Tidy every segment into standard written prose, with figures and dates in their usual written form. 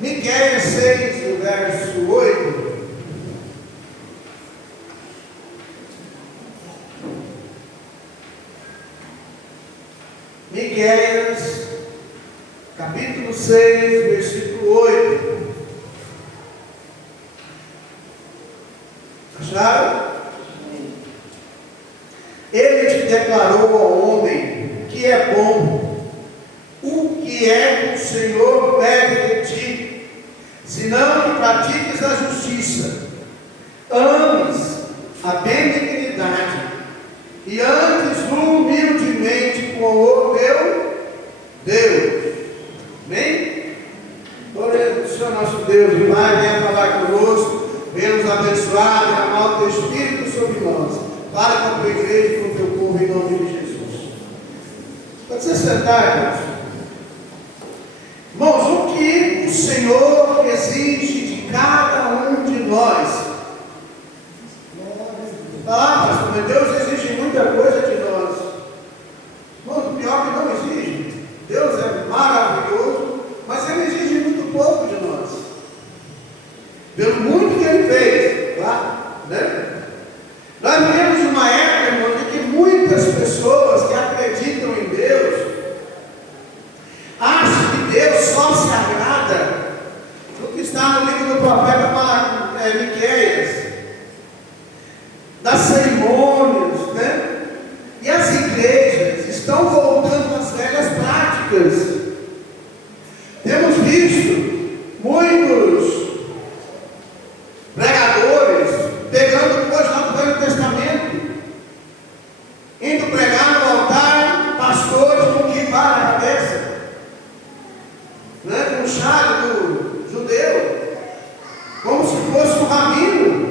Miqueias 6, no verso 8. Miqueias, capítulo 6, versículo 8. Acharam? Ele te declarou ao homem que é bom, o que é que o Senhor pede de ti, senão que pratiques a justiça, ames a benignidade e andes humildemente com o teu Deus. Amém? Glória ao Senhor nosso Deus e Pai, venha falar conosco, venha nos abençoar, derramar o teu Espírito sobre nós. Fala com a tua igreja e com o teu povo em nome de Jesus. Pode se sentar, irmãos. Irmãos, o que o Senhor exige de cada um de nós? Pastor, mas Deus exige muita coisa de nós. Irmãos, o pior que não exige. Deus é maravilhoso, mas Ele exige muito pouco de nós. Pelo muito que Ele fez, tá? Né? Nós vivemos uma época, irmãos, em que muitas pessoas que acreditam em Deus acham que Deus só se agrada no que está no livro do profeta Miqueias, das cerimônias, né? E as igrejas estão voltando às velhas práticas. Temos visto muitos pregadores pegando coisas lá do Velho Testamento, indo pregar no altar, pastores com que para a cabeça, né? Com o chale do judeu, como se fosse um rabino.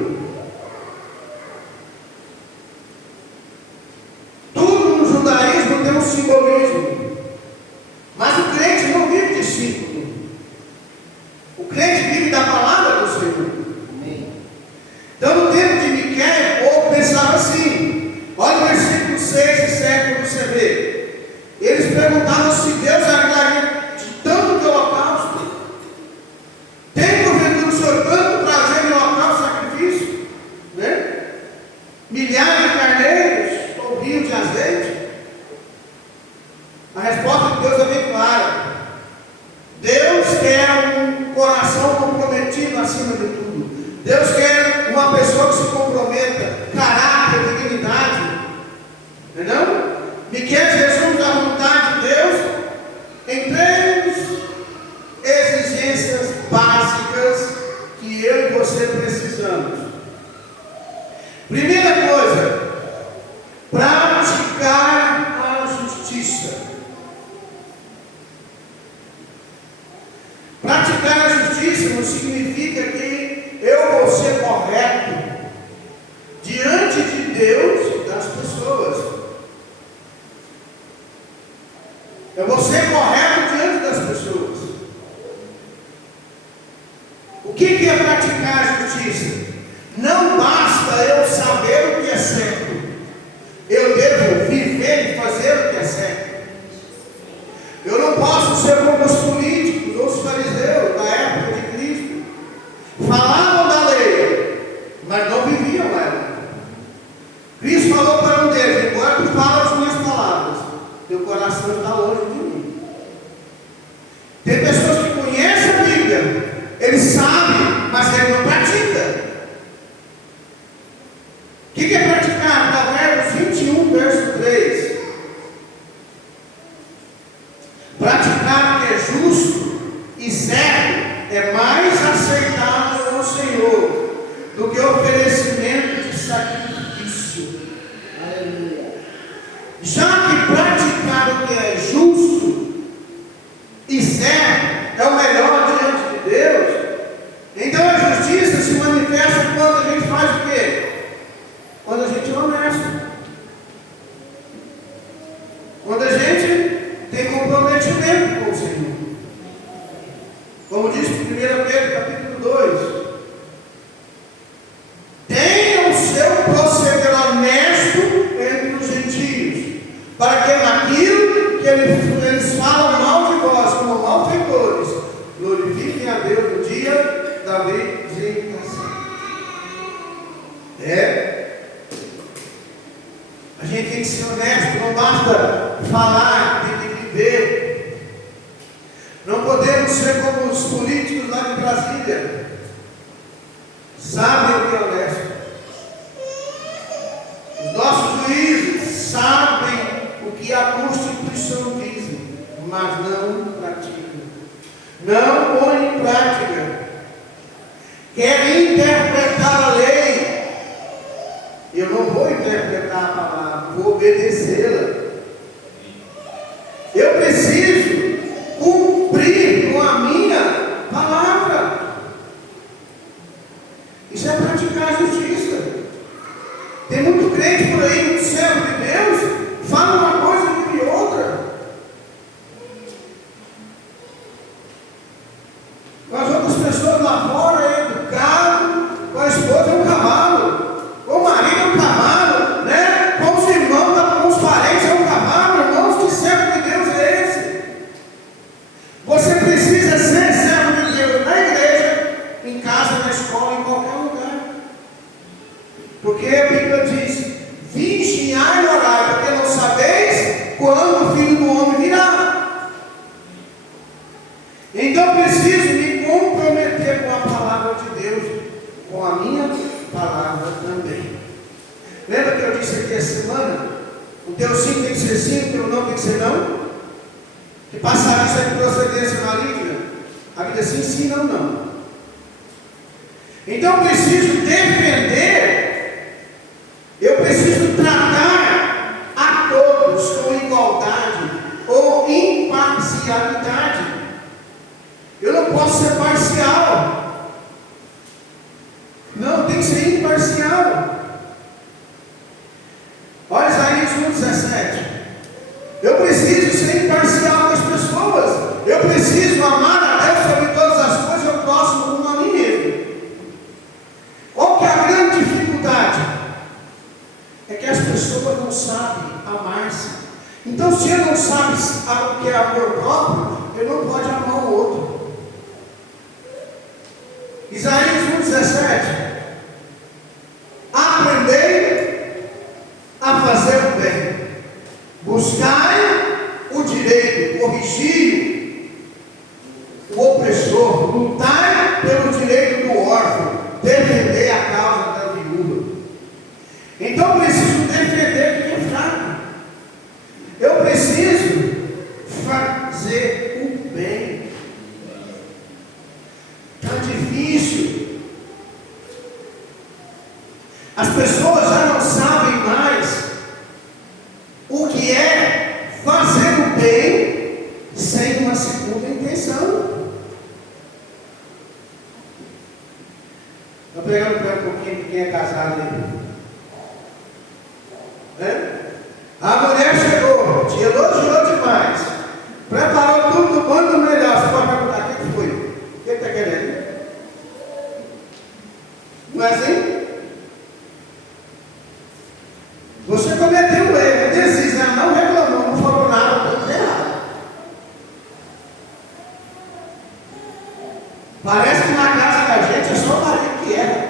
Tudo no judaísmo tem um simbolismo, mas o crente não vive de símbolo. O crente vive da palavra do Senhor. Então, no tempo de Miqueias, o povo pensava assim. Olha o versículo 6 e 7 para você ver. Eles perguntavam se Deus agradaria de tanto de holocausto. Tem porventura o Senhor tanto prazer em holocausto e sacrifício? Né? Milhares de carneiros ou rios de azeite? A resposta de Deus é bem clara. Deus quer um coração comprometido acima de tudo. Deus quer uma pessoa que se comprometa, caráter, dignidade. Entendeu? Miqueias resume a vontade de Deus em três exigências básicas que eu e você precisamos. Primeira coisa, praticar a justiça. Praticar a justiça não significa que eu vou ser correto diante de Deus e das pessoas. Eu vou ser correto diante das pessoas. O que é praticar a justiça? Não basta eu saber o que é certo. Eu devo viver e fazer o que é certo. Eu não posso ser como os políticos ou os fariseus da época de Cristo. Falavam da lei, mas não viviam ela. Cristo falou para um deles: embora tu falas as minhas palavras, teu coração está longe de mim. Tem pessoas que conhecem a Bíblia, eles sabem, mas ele não pratica. O que é praticar? Provérbios 21, verso 3. Praticar o que é justo e certo é mais aceitável ao Senhor do que o oferecimento de sacrifício. Aleluia. Já que praticar o que é justo e certo é o melhor diante de Deus, então a justiça se manifesta quando a gente faz o quê? Quando a gente é honesto. Quando a gente tem comprometimento com o Senhor. Como diz 1 Pedro, capítulo 2. Tenha o seu proceder honesto entre os gentios, para que naquilo que eles falam mal de vós, como malfeitores, glorifiquem a Deus queremos ser como os políticos lá de Brasília. Sabem o que é honesto. Os nossos juízes sabem o que a Constituição diz, mas não praticam. Não põem em prática. Querem interpretar a lei. Eu não vou interpretar a palavra, vou obedecê-la. Eu preciso cumprir com a minha palavra. Isso é praticar a justiça. Tem muito crente por aí, muito servo de Deus, fala uma coisa e vive outra. Com as outras pessoas lá fora é educado, com a esposa é um cavalo, com o marido é um cavalo, né? Com os irmãos, com os parentes é um cavalo. Irmãos, que servo de Deus é esse? Você precisa ser servo de Deus na igreja, em casa, na escola, em qualquer lugar. Porque a Bíblia diz: vigiai e orai, porque não sabeis quando o Filho do Homem virá. Então preciso me comprometer com a palavra de Deus, com a minha palavra também. Lembra que eu disse aqui essa semana? O teu sim tem que ser sim, o teu não tem que ser não? Que passar isso é de procedência maligna. A vida é sim, sim, não, não. Então eu preciso defender, eu preciso tratar a todos com igualdade ou imparcialidade. Eu não posso ser parcial. Não, tem que ser imparcial. Olha Isaías 1,17. Eu preciso ser imparcial com as pessoas. Eu preciso amar a Deus sobre todas as coisas e o próximo como a mim mesmo. Qual que é a grande dificuldade? É que as pessoas não sabem amar-se. Então, se eu não sabe o que é amor próprio, eu não pode amar o outro. Isaías 1,17. Aprendei a fazer o bem, buscai o direito, corrigi o opressor, lutai pelo direito do órfão, defender a causa da viúva. Então eu preciso defender quem é fraco. Eu preciso fazer o bem. Está difícil. As pessoas já não sabem mais o que é fazer o bem sem uma segunda intenção. Estou pegando para um pouquinho de quem é casado aí. A mulher chegou, te elogiou demais, preparou tudo do bom e do melhor. Você pode perguntar: o que foi? O que está querendo? Não é assim? Você cometeu um erro, desiste, não reclamou, não falou nada, tudo errado. Parece que na casa da gente é só o marido que erra.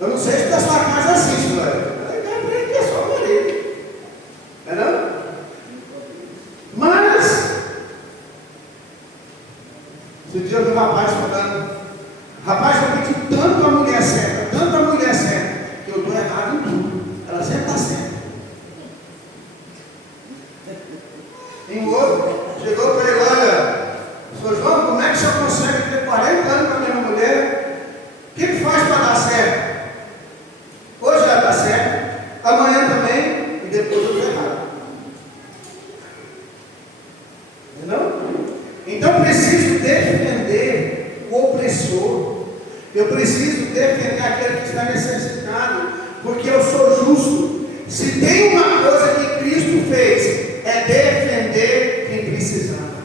Eu não sei se da sua casa é assim, senhora. Que é só o marido. Não é não? Mas, esse dia eu vi um rapaz falando: rapaz, eu pedi tanto a mulher certa, que eu estou errado em tudo. Ela sempre está certa. E o outro chegou para ele: olha, Sr. João, como é que o senhor consegue ter 40 anos com a minha mulher? O que faz para dar certo? Hoje ela está certa, amanhã também, e depois eu estou errado. Entendeu? Então eu preciso defender o opressor. Eu preciso defender aquele que está necessitado, porque eu sou justo. Se tem uma coisa que Cristo fez, é defender quem precisava.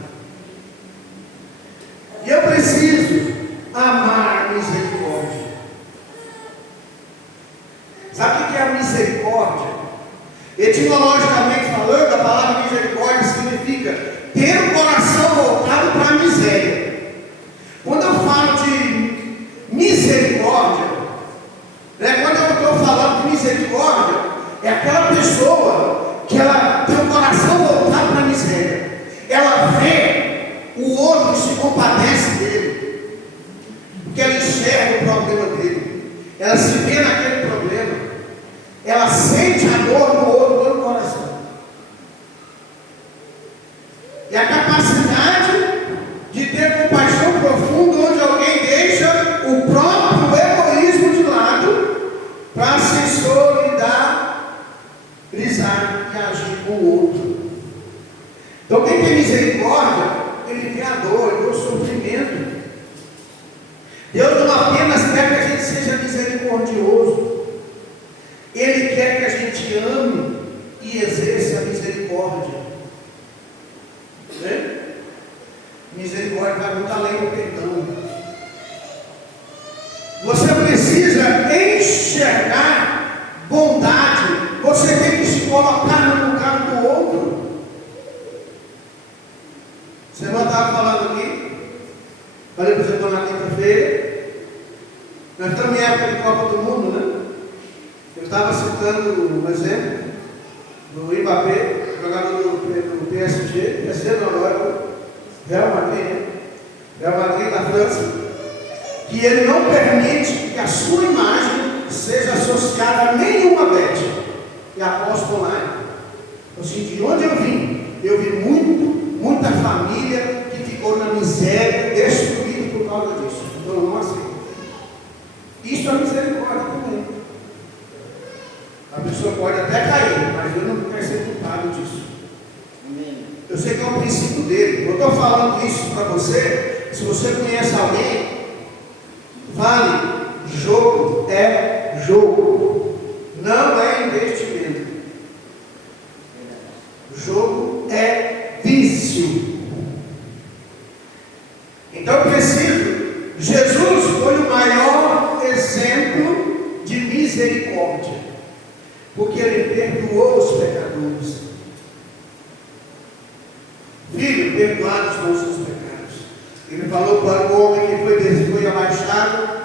E eu preciso amar a misericórdia. Sabe o que é a misericórdia? Etimologicamente falando, a palavra misericórdia significa ter o coração voltado para a miséria. Quando eu falo de misericórdia, quando eu estou falando de misericórdia, é aquela pessoa que ela tem o coração voltado para a miséria. Ela vê E a capacidade de ter compaixão profunda, onde alguém deixa o próprio egoísmo de lado para se solidarizar e agir com o outro. Então quem tem misericórdia, ele vê a dor, ele vê o sofrimento. Deus não apenas quer que a gente seja misericordioso, Ele quer que a gente ame e exerça a misericórdia. Né? Misericórdia vai muito além do perdão. Você precisa enxergar bondade. Você tem que se colocar no lugar do outro. Você não estava falando aqui? Falei para você na quinta-feira. Nós estamos em época de Copa do Mundo, né? Eu estava citando um exemplo do Mbappé, jogador do PSG não, agora Real Madrid, né? Real Madrid da França, que ele não permite que a sua imagem seja associada a nenhuma bet. E aposto online. Assim, de onde eu vi muita família que ficou na miséria, destruída por causa disso. Então eu não aceito. Isso é misericórdia também. A pessoa pode até cair, mas eu não quero ser culpado disso. Amém. Eu sei que é o princípio dele. Eu estou falando isso para você. Se você conhece alguém, vale. Jogo é jogo. Não é investimento. Jogo é vício. Então eu preciso. Jesus foi o maior exemplo de misericórdia, porque ele perdoou os pecadores. Filho, perdoados são os seus pecados. Ele falou para o homem que foi abaixado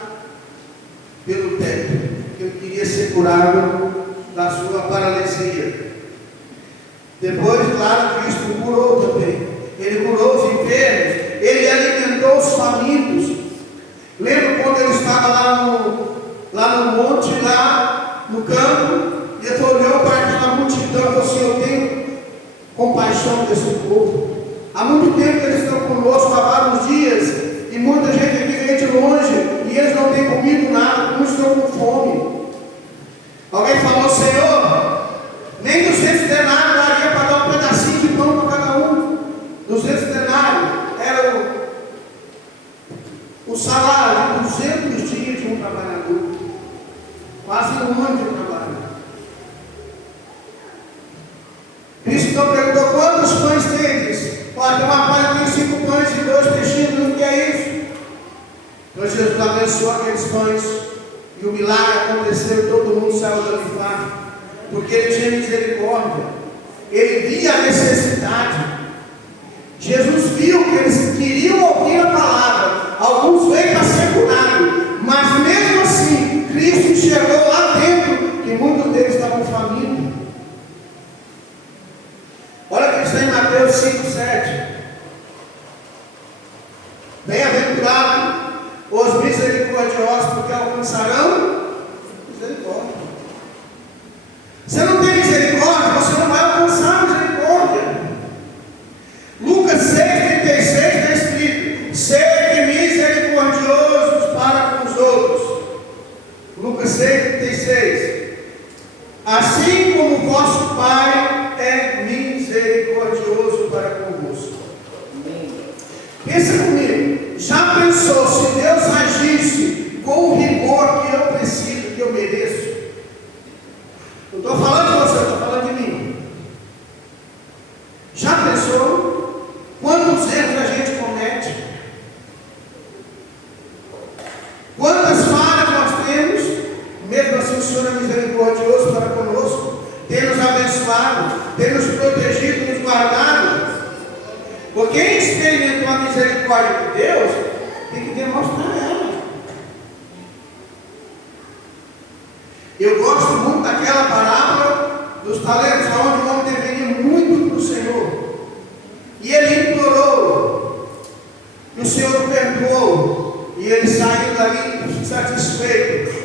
pelo teto, que ele queria ser curado da sua paralisia. Depois, claro, Cristo curou também. Ele curou os enfermos, ele alimentou os famintos. Lembra quando ele estava lá no monte, lá no campo, e ele olhou para aquela multidão e falou assim: eu tenho compaixão desse povo. Há muito tempo que eles estão conosco, há vários dias, e muita gente aqui vem de longe, e eles não têm comido nada, muitos estão com fome. Alguém falou: Senhor, nem 200 denários daria para dar um pedacinho de pão para cada um. 200 denários era o salário de 200 dias de um trabalhador, quase um ano de trabalho. Cristo então perguntou: quantos pães tendes? Olha, tem uma palha, tem 5 pães e 2 peixinhos, o que é isso? Então Jesus abençoou aqueles pães, e o milagre aconteceu e todo mundo saiu da farto, porque ele tinha misericórdia, ele via a necessidade. Jesus viu que eles queriam ouvir a palavra, alguns veio para ser curado, mas mesmo assim, Cristo enxergou lá dentro que muitos deles estavam famintos. Olha que está em Mateus 5:7. Bem-aventurado os misericordiosos, porque alcançarão misericórdia. Você não tem misericórdia, você não vai alcançar misericórdia. Lucas 6:36 está escrito: sede misericordiosos para com os outros. Lucas 6:36. Assim como vosso Pai é misericordioso para convosco. Pensa comigo, já pensou se Deus agisse com o rigor que eu preciso, que eu mereço? Não estou falando de você, estou falando de mim. Já pensou quantos erros a gente comete? Quantas falhas nós temos? Mesmo assim o Senhor é misericordioso para conosco, tem nos abençoado, tem nos protegido, nos guardado. Porque quem experimentou a misericórdia de Deus tem que demonstrar ela. Eu gosto muito daquela parábola dos talentos, onde o homem deveria muito para o Senhor, e ele implorou, e o Senhor o perdoou, e ele saiu dali satisfeito.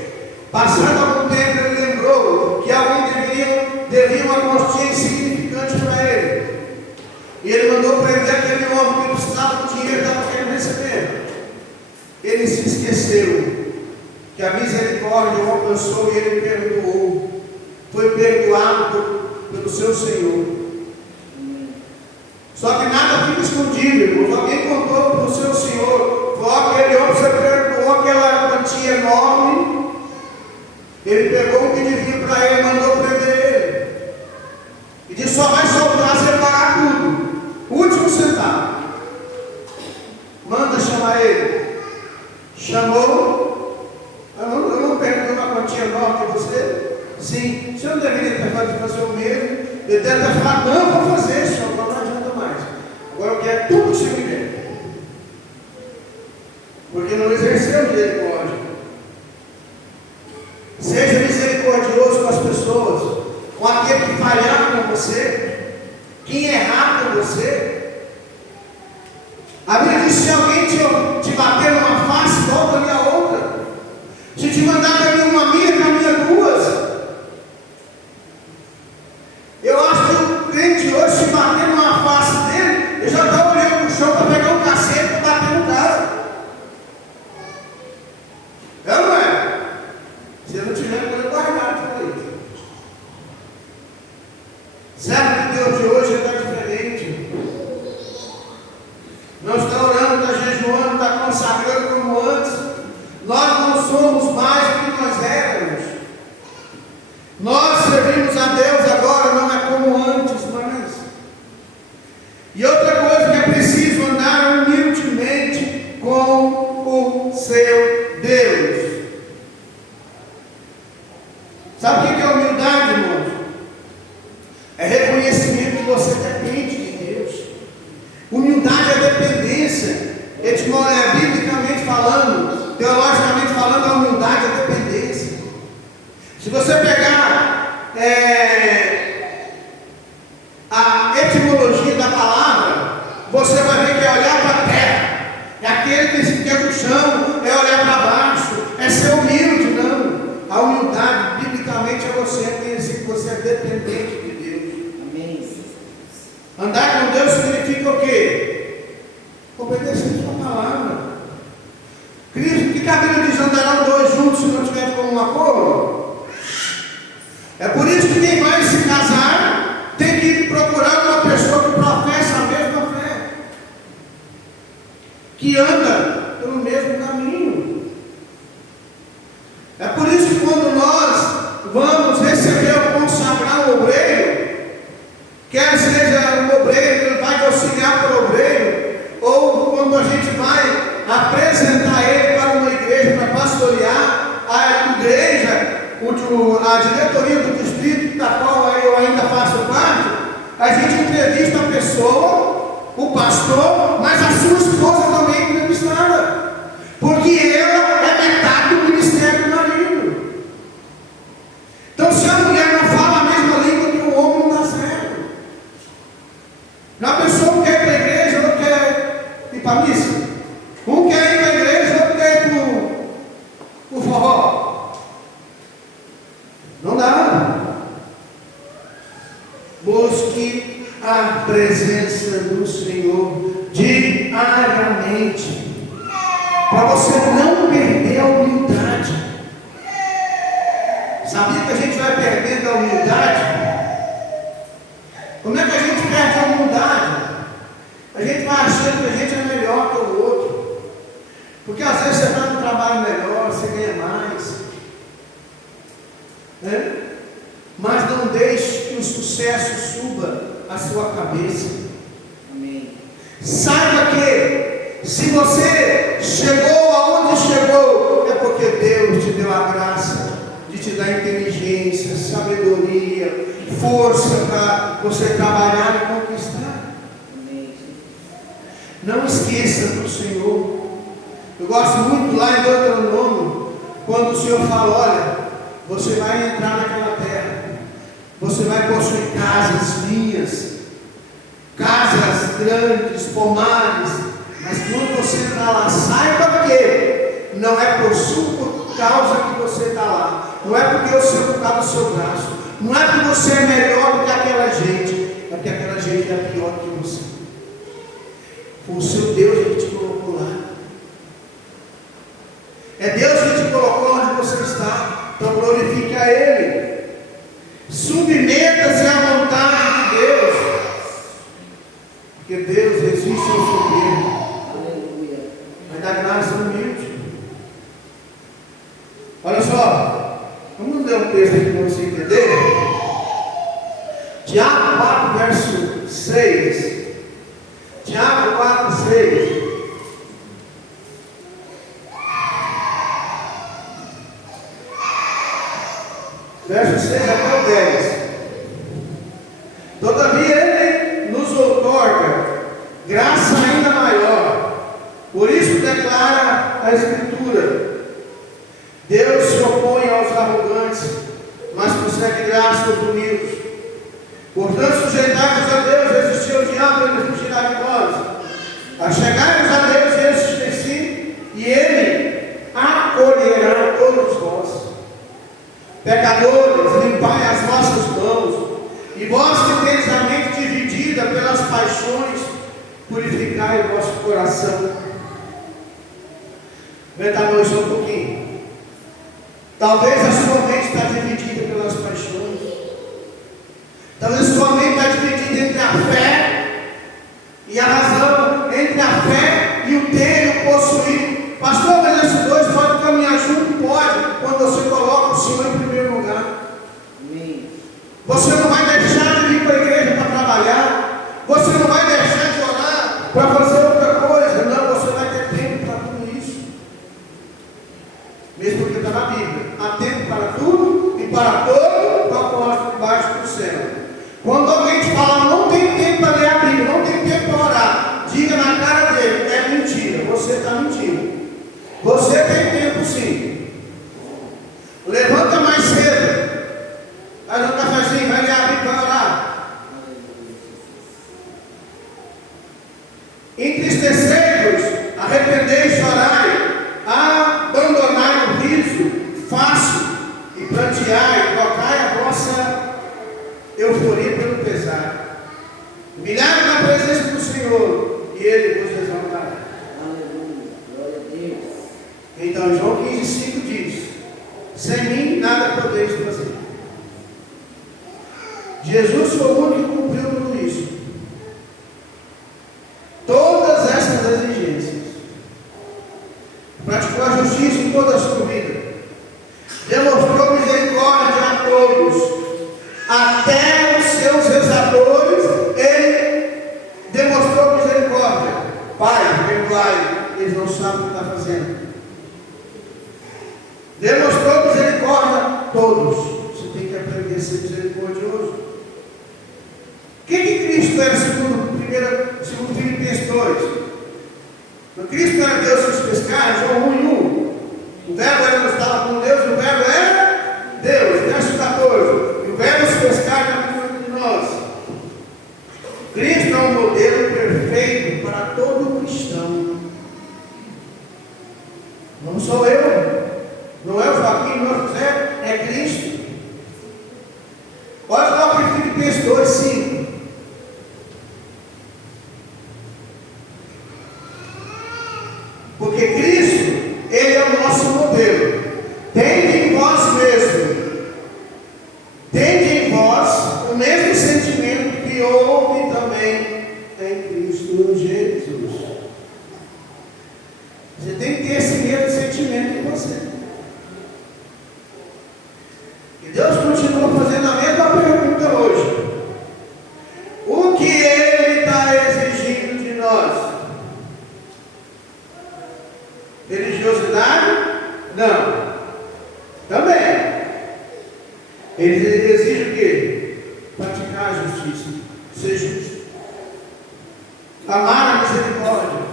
Passando algum tempo, ele lembrou que alguém devia uma quantia insignificante para ele, e ele mandou prender precisava do dinheiro, estava querendo receber. Ele se esqueceu que a misericórdia o alcançou e ele perdoou. Foi perdoado pelo seu Senhor. Só que nada fica escondido, irmãos. Alguém contou para o seu Senhor, aquele homem, você perdoou aquela quantia enorme. Ele pegou o que devia para ele, mandou prender ele. E disse, só vai soltar se ele pagar tudo. Último centavo. Manda chamar ele. Chamou. Eu não perdi uma quantia enorme que você? Sim. O senhor não deveria ter feito fazer o mesmo? Ele deve ter falado, não, vou fazer, senhor, não adianta mais. Agora eu quero tudo que o senhor me der. Porque não exerceu misericórdia. Seja misericordioso com as pessoas, com aquele que falhar com você, que errar com você. A Bíblia diz: se alguém te bater numa face, volta-lhe a outra. Se te mandar caminhar uma milha, caminha duas. Eu acho que o crente hoje, se bater numa face dele, ele já está olhando para o chão para pegar um cacete e bater no cara. É ou não é? Se não tiver, coisa guardada por aí. Serve que Deus de hoje está diferente. Não está orando, está jejuando, está consagrando como antes. Nós não somos mais do que nós éramos. Nós servimos a Deus agora, não é como antes mais. E outra coisa que é preciso andar humildemente com o seu Deus. Sabe o que é humildade, irmãos? É reconhecimento que você depende de Deus. Humildade é dependência. Biblicamente falando, teologicamente falando, a humildade é dependência. Se você pegar a etimologia da palavra, você vai ver que é olhar para a terra. É aquele que fica no chão, é olhar para baixo, é ser humilde, não. A humildade, biblicamente, é você reconhecer que você é dependente de Deus. Amém. Andar com Deus significa o quê? Obedecer a sua palavra. Cristo, que a Bíblia diz: andarão dois juntos se não tiverem como um acordo. É por isso que quem vai se casar tem que procurar uma pessoa que professa a mesma fé, que anda pelo mesmo caminho. É por isso que quando nós vamos receber ou consagrar um obreiro, quer seja um obreiro que vai auxiliar para o obreiro, ou quando a gente vai apresentar ele para uma igreja, para pastorear a igreja, a diretoria do distrito, da qual eu ainda faço parte, a gente entrevista a pessoa, o pastor, mas a sua esposa também é entrevistada, porque ela é metade do ministério do marido. Então, se a mulher não fala a mesma língua que o homem, não dá certo. A pessoa não quer ir para a igreja, não quer ir para a missa. Um quer ir para a igreja, outro quer ir para o forró. Não dá. Busque a presença do Senhor diariamente, para você não perder a humildade. Sabia que a gente vai perdendo a humildade? Como é que a gente perde a humildade? A gente vai achando que a gente é melhor que o outro, porque às vezes você está num trabalho melhor, você ganha mais, né? Mas não deixe que o sucesso suba a sua cabeça. Amém. Saiba que se você chegou aonde chegou, é porque Deus te deu a graça de te dar inteligência, sabedoria, força para você trabalhar e conquistar. Amém. Não esqueça do Senhor. Eu gosto muito lá em Deuteronômio, quando o Senhor fala: olha, você vai entrar naquela terra, você vai possuir casas minhas, casas grandes, pomares, mas quando você entrar lá, saiba que não é por causa que você está lá, não é porque o Senhor está no seu braço, não é que você é melhor do que aquela gente, é porque aquela gente é pior que você. Foi o seu Deus que te colocou lá. É Deus que te colocou onde você está. Então glorifique a Ele. Submeta-se à vontade de Deus. Porque Deus resiste ao soberbo. Aleluia. Vai dar graça ao humilde. Olha só. Vamos ler um texto aqui para você entender. Tiago 4, verso 6. Tiago 4, 6. Verso 6 até o 10. Todavia Ele nos outorga graça ainda maior. Por isso declara a Escritura: Deus se opõe aos arrogantes, mas concede graça aos humildes. Portanto, sujeitai-vos a Deus, resistir ao diabo, ele fugirá de vós. Achegai-vos a Deus e resistir em si, e Ele acolherá todos vós. Pecadores, limpai as vossas mãos, e vós que tendes a mente dividida pelas paixões, purificai o vosso coração. Aumenta a noite só um pouquinho. Talvez a sua mente está dividida pelas paixões. Talvez a sua mente está dividida entre a fé e a razão, entre a fé e o ter e o possuir. Pastor, mas esses dois podem caminhar junto? Pode, quando você coloca o Senhor em primeiro lugar. Amém. Você não vai deixar de vir para a igreja para trabalhar. Você não vai deixar de orar para fazer outra coisa. Não, você vai ter tempo para tudo isso. Mesmo porque está na Bíblia. Há tempo para tudo e para todo propósito debaixo do céu. Quando alguém te fala, não tem tempo para ler a Bíblia, não tem tempo para orar, diga na cara dele, é mentira, você está mentindo. Você tem tempo sim. Levanta mais cedo, faz um cafezinho, vai ler a Bíblia para orar. Entristecei-vos, arrependei e chorai, abandonai o riso fácil e pranteai, trocai a vossa euforia pelo pesar. Humilhai na presença do Senhor e Ele vos exaltará. Aleluia, glória a Deus. Então João 15,5 diz: sem mim nada podeis fazer. Jesus foi o único que cumpriu tudo isso. Todas essas exigências. Praticou a justiça em toda a sua vida. Demonstrou misericórdia a todos. Até os seus exatores, Ele demonstrou misericórdia. Pai, perdoai, eles não sabem o que está fazendo. Demonstrou misericórdia a todos. Você tem que aprender a ser misericordioso. O que Cristo era segundo Filipenses 2? Cristo era Deus que os pescados, João 1:1. O verbo era estava com Deus, e o verbo era Deus. Verso 14. E o verbo se pescar na vida de nós. Cristo é um modelo perfeito para todo cristão. Não sou eu, não é o Joaquim, não é o José, é Cristo. Olha lá para Filipenses 2:5. Porque Cristo, Ele é o nosso modelo. Tende em vós mesmo, tende em vós o mesmo sentimento que houve também em Cristo Jesus. Você tem que ter esse mesmo sentimento em você. E Deus continua fazendo a mesma pergunta hoje. O que Ele está exigindo de nós? Religiosidade? Não. Também. Ele exige o quê? Praticar a justiça. Ser justo. Amar a misericórdia.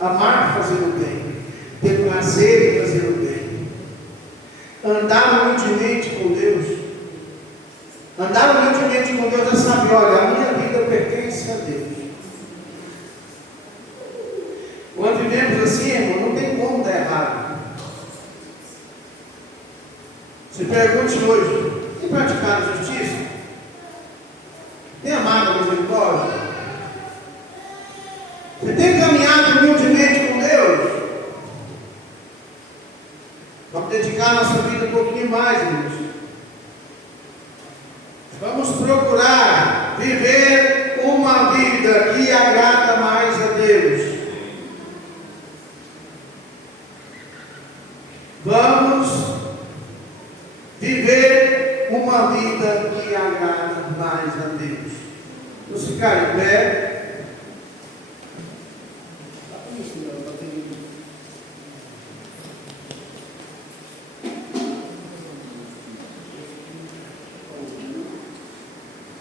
Amar fazer o bem. Ter prazer em fazer o bem. Andar humildemente com Deus. Andar humildemente com Deus é saber, olha, a minha vida pertence a Deus. Quando vivemos assim, irmão, não tem como dar errado. Se pergunte hoje, tem praticado a justiça? Tem amado a misericórdia? Você tem caminhado humildemente com Deus? Vamos dedicar nossa vida um pouquinho mais, irmãos. Vamos procurar viver uma vida que agrada mais a Deus. Vamos viver uma vida que agrada mais a Deus. Vamos ficar em pé.